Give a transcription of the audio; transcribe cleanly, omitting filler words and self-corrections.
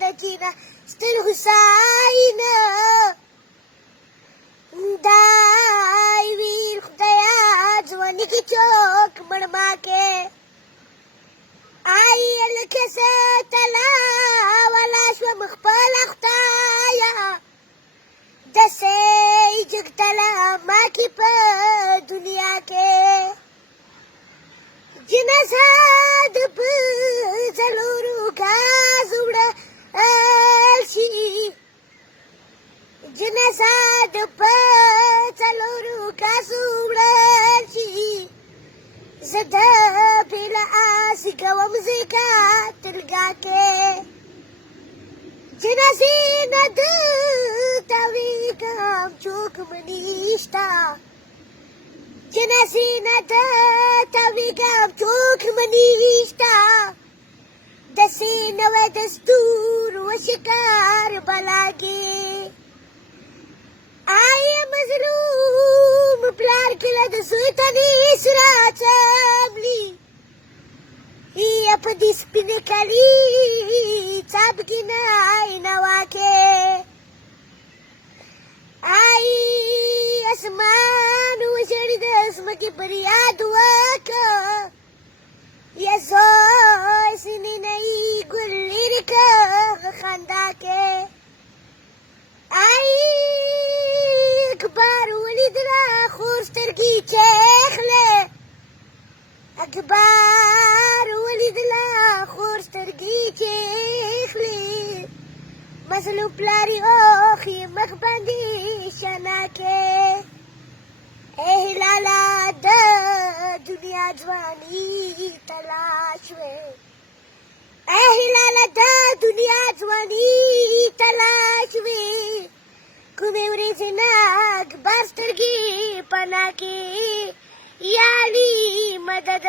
د کینه ستر هوساینه دای ویل خدایا ځواني کې څوک مړ ما کې آی لکه ستلا ولا شوم خپله خدایا داسې جګدله ما کې په دنیا کې جنازه د په څلورو ګازو وړل شي جنازه د په څلورو ګازو وړل شي زه د بېله آسې کوم ځکه تلګا کې جنازې نه د تاویږم څوک مې نشته جنازې نه د تاویږم څوک مې نشته داسې نوی دستور و شکار بلا کې آیا مظلوم پلار کله د زوی تنیس راڅملي یا په دې سپینې کالي څاپګینای نوا کې آی اسمان وژړي د ځمکې پر یاد وکړه یا زوی سینې نه یې ګل لرې کړه خندا کې آی اکبر ولیدله خور سترګې چیخلې اکبر ولیدله خور سترګې چیخلې مظلوم پلار یې اوښي مخ باندې شنه کې ای هلاله د دنیا ځواني تلاش وې ای هلاله د دنیا ځواني تلاش وې کومې ورځې نه اکبر سترګې پناه کې یا علی مدد